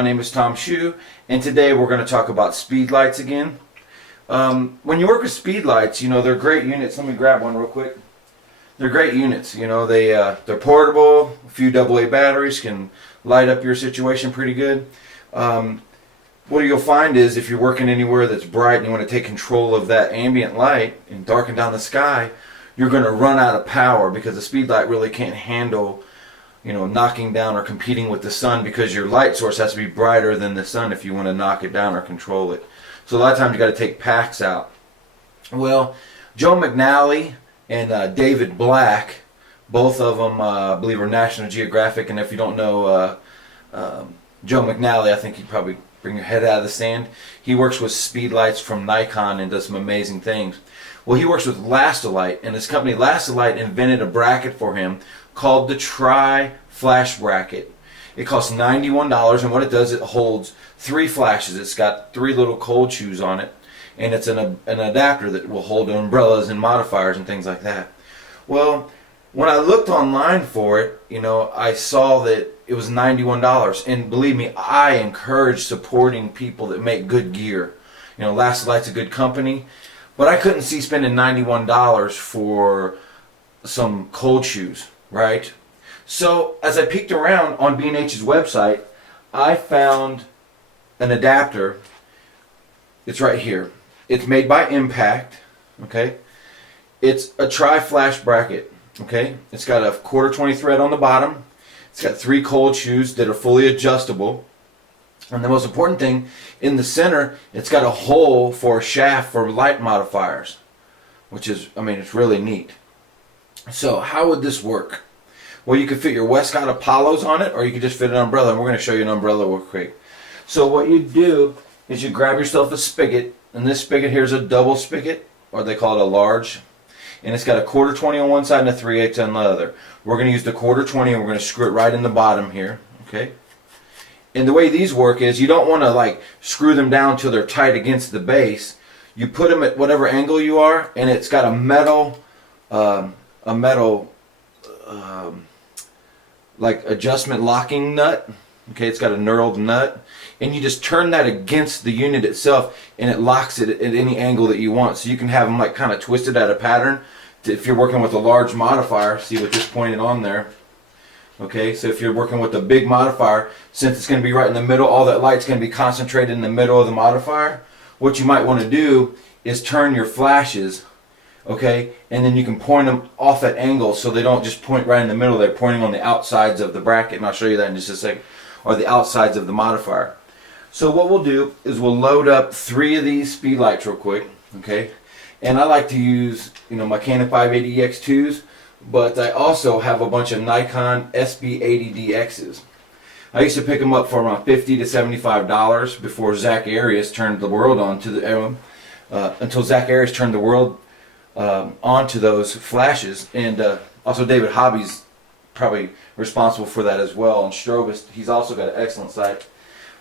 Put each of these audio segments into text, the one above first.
My name is Tom Shue, and today we're going to talk about speedlights again. When you work with speedlights, you know, they're great units. Let me grab one real quick. They're great units. You know, they're portable. A few AA batteries can light up your situation pretty good. What you'll find is if you're working anywhere that's bright and you want to take control of that ambient light and darken down the sky, you're going to run out of power because the speedlight really can't handle, you know, knocking down or competing with the sun, because your light source has to be brighter than the sun if you want to knock it down or control it. So a lot of times you got to take packs out. Well, Joe McNally and David Black, both of them I believe are National Geographic, and if you don't know Joe McNally, I think you'd probably bring your head out of the sand. He works with speedlights from Nikon and does some amazing things. Well, he works with Lastolite, and this company Lastolite invented a bracket for him called the Tri-Flash Bracket. It costs $91, and what it does, it holds 3 flashes. It's got 3 little cold shoes on it, and it's an adapter that will hold umbrellas and modifiers and things like that. Well, when I looked online for it, you know, I saw that it was $91, and believe me, I encourage supporting people that make good gear. You know, Lastolite's a good company, but I couldn't see spending $91 for some cold shoes, right? So as I peeked around on B&H's website, I found an adapter. It's right here. It's made by Impact, okay? It's a tri-flash bracket, okay? It's got a 1/4-20 thread on the bottom. It's got 3 cold shoes that are fully adjustable. And the most important thing, in the center, it's got a hole for a shaft for light modifiers, which is, I mean, it's really neat. So how would this work? Well, you could fit your Westcott Apollos on it, or you could just fit an umbrella, and we're going to show you an umbrella real quick. So what you do is you grab yourself a spigot, and this spigot here is a double spigot, or they call it a large, and it's got a 1/4-20 on one side and a 3/8 on the other. We're going to use the 1/4-20, and we're going to screw it right in the bottom here, okay? And the way these work is you don't want to like screw them down till they're tight against the base. You put them at whatever angle you are, and it's got a metal like adjustment locking nut. Okay, it's got a knurled nut, and you just turn that against the unit itself, and it locks it at any angle that you want. So you can have them like kind of twisted at a pattern. If you're working with a large modifier, see what just pointed on there. Okay, so if you're working with a big modifier, since it's going to be right in the middle, all that light's going to be concentrated in the middle of the modifier. What you might want to do is turn your flashes, okay, and then you can point them off at angles so they don't just point right in the middle. They're pointing on the outsides of the bracket, and I'll show you that in just a second, or the outsides of the modifier. So what we'll do is we'll load up 3 of these speedlights real quick, okay, and I like to use, you know, my Canon 580X2s, but I also have a bunch of Nikon SB80DXs. I used to pick them up for around $50 to $75 before Zach Arias turned the world on to the until Zach Arias turned the world onto those flashes, and also David Hobby's probably responsible for that as well. And Strobist, he's also got an excellent site.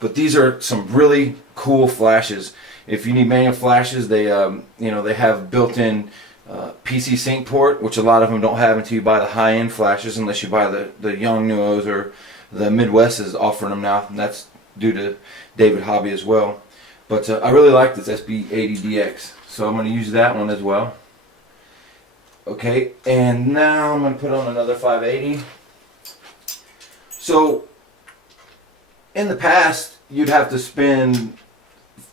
But these are some really cool flashes. If you need manual flashes, they you know, they have built-in PC sync port, which a lot of them don't have until you buy the high-end flashes, unless you buy the Yongnuos, or the Midwest is offering them now, and that's due to David Hobby as well. But I really like this SB80DX, so I'm going to use that one as well. Okay, and now I'm going to put on another 580. So in the past, you'd have to spend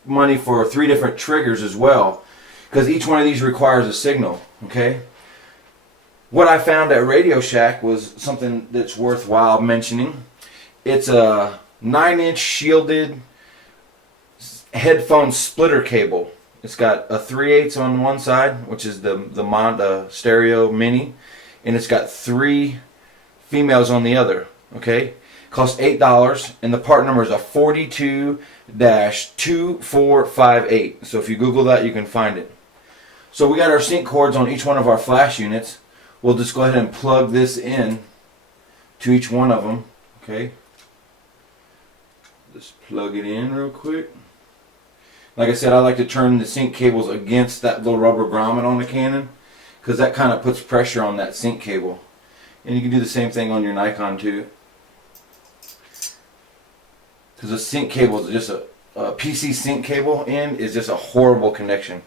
money for 3 different triggers as well, because each one of these requires a signal, okay? What I found at Radio Shack was something that's worthwhile mentioning. It's a 9-inch shielded headphone splitter cable. It's got a 3/8 on one side, which is the stereo mini, and it's got 3 females on the other, okay? Costs $8, and the part number is a 42-2458. So if you Google that, you can find it. So we got our sync cords on each one of our flash units. We'll just go ahead and plug this in to each one of them. Okay. Just plug it in real quick. Like I said, I like to turn the sync cables against that little rubber grommet on the Canon, because that kind of puts pressure on that sync cable. And you can do the same thing on your Nikon too. because the sync cable is just a PC sync cable in is just a horrible connection.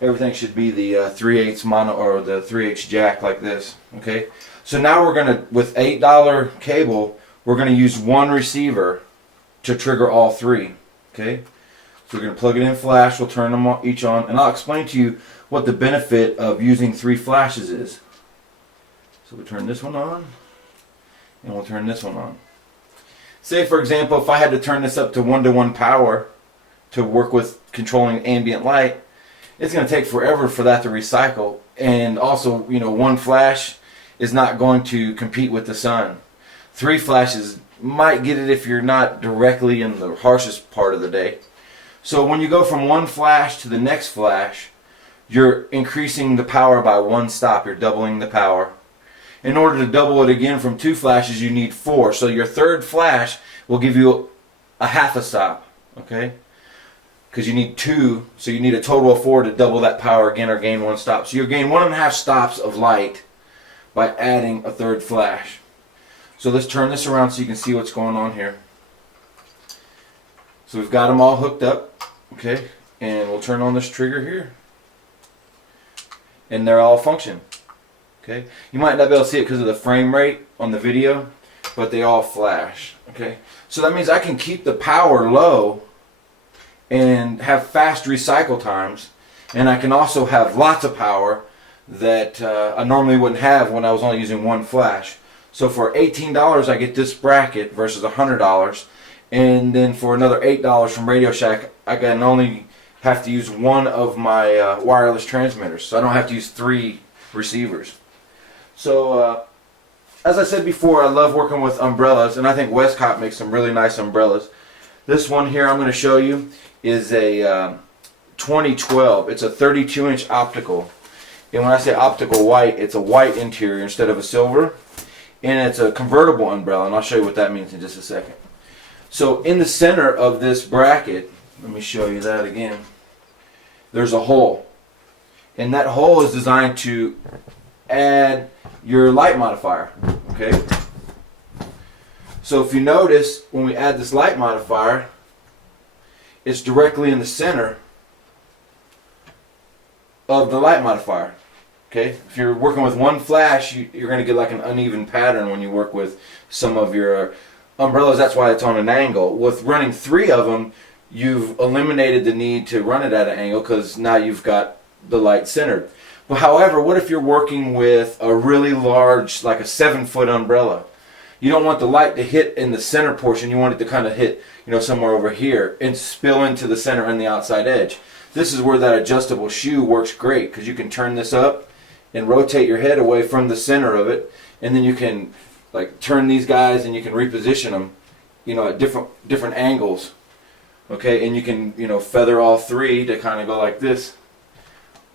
Everything should be the 3/8 mono or the 3/8 jack like this. Okay, so now we're gonna, with $8 cable, we're gonna use one receiver to trigger all three. Okay, so we're gonna plug it in flash. We'll turn them each on, and I'll explain to you what the benefit of using 3 flashes is. So we turn this one on, and we'll turn this one on. Say for example, if I had to turn this up to 1-to-1 power to work with controlling ambient light, it's going to take forever for that to recycle. And also, you know, 1 flash is not going to compete with the sun. 3 flashes might get it if you're not directly in the harshest part of the day. So when you go from 1 flash to the next flash, you're increasing the power by 1 stop. You're doubling the power. In order to double it again from 2 flashes, you need 4. So your 3rd flash will give you a half a stop. Okay? Because you need 2, so you need a total of 4 to double that power again or gain 1 stop. So you'll gain 1.5 stops of light by adding a 3rd flash. So let's turn this around so you can see what's going on here. So we've got them all hooked up, okay, and we'll turn on this trigger here, and they're all function. Okay, you might not be able to see it because of the frame rate on the video, but they all flash. Okay, so that means I can keep the power low and have fast recycle times, and I can also have lots of power that I normally wouldn't have when I was only using 1 flash. So for $18 I get this bracket versus $100, and then for another $8 from Radio Shack I can only have to use 1 of my wireless transmitters, so I don't have to use 3 receivers. So as I said before, I love working with umbrellas, and I think Westcott makes some really nice umbrellas. This one here I'm going to show you is a 2012. It's a 32-inch optical. And when I say optical white, it's a white interior instead of a silver. And it's a convertible umbrella, and I'll show you what that means in just a second. So in the center of this bracket, let me show you that again, there's a hole. And that hole is designed to add your light modifier. Okay? So if you notice, when we add this light modifier, it's directly in the center of the light modifier. Okay, if you're working with 1 flash, you're going to get like an uneven pattern when you work with some of your umbrellas. That's why it's on an angle. With running 3 of them, you've eliminated the need to run it at an angle because now you've got the light centered. But however, what if you're working with a really large, like a 7-foot umbrella? You don't want the light to hit in the center portion. You want it to kind of hit, you know, somewhere over here and spill into the center and the outside edge. This is where that adjustable shoe works great, because you can turn this up and rotate your head away from the center of it, and then you can like turn these guys and you can reposition them, you know, at different angles. Okay, and you can, you know, feather all 3 to kind of go like this,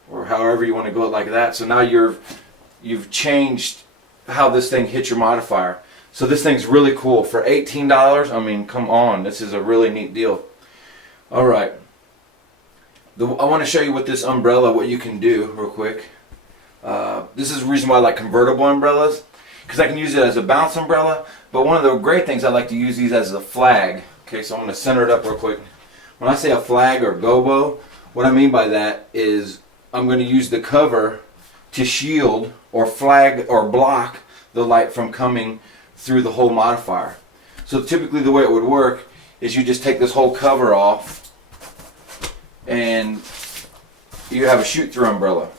or however you want to go it like that. So now you've changed how this thing hits your modifier. So this thing's really cool for $18. I mean, come on, this is a really neat deal. All right, I want to show you with this umbrella what you can do real quick. This is the reason why I like convertible umbrellas, because I can use it as a bounce umbrella, but one of the great things I like to use these as a flag. Okay, so I'm going to center it up real quick. When I say a flag or gobo, what I mean by that is I'm going to use the cover to shield or flag or block the light from coming through the whole modifier. So typically the way it would work is you just take this whole cover off and you have a shoot-through umbrella.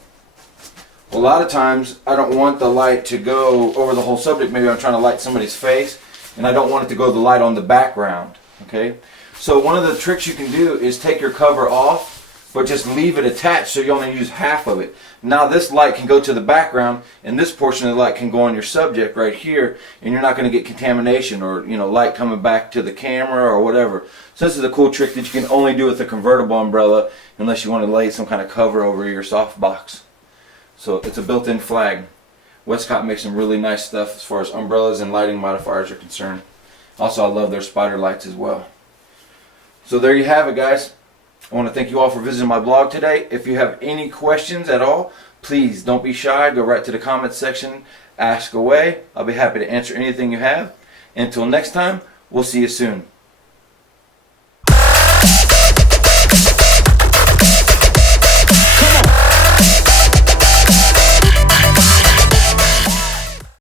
A lot of times I don't want the light to go over the whole subject. Maybe I'm trying to light somebody's face and I don't want it to go the light on the background. Okay, so one of the tricks you can do is take your cover off, but just leave it attached so you only use half of it. Now this light can go to the background, and this portion of the light can go on your subject right here, and you're not going to get contamination or, you know, light coming back to the camera or whatever. So this is a cool trick that you can only do with a convertible umbrella unless you want to lay some kind of cover over your softbox. So it's a built-in flag. Westcott makes some really nice stuff as far as umbrellas and lighting modifiers are concerned. Also, I love their spider lights as well. So there you have it, guys. I want to thank you all for visiting my blog today. If you have any questions at all, please don't be shy. Go right to the comments section. Ask away. I'll be happy to answer anything you have. Until next time, we'll see you soon.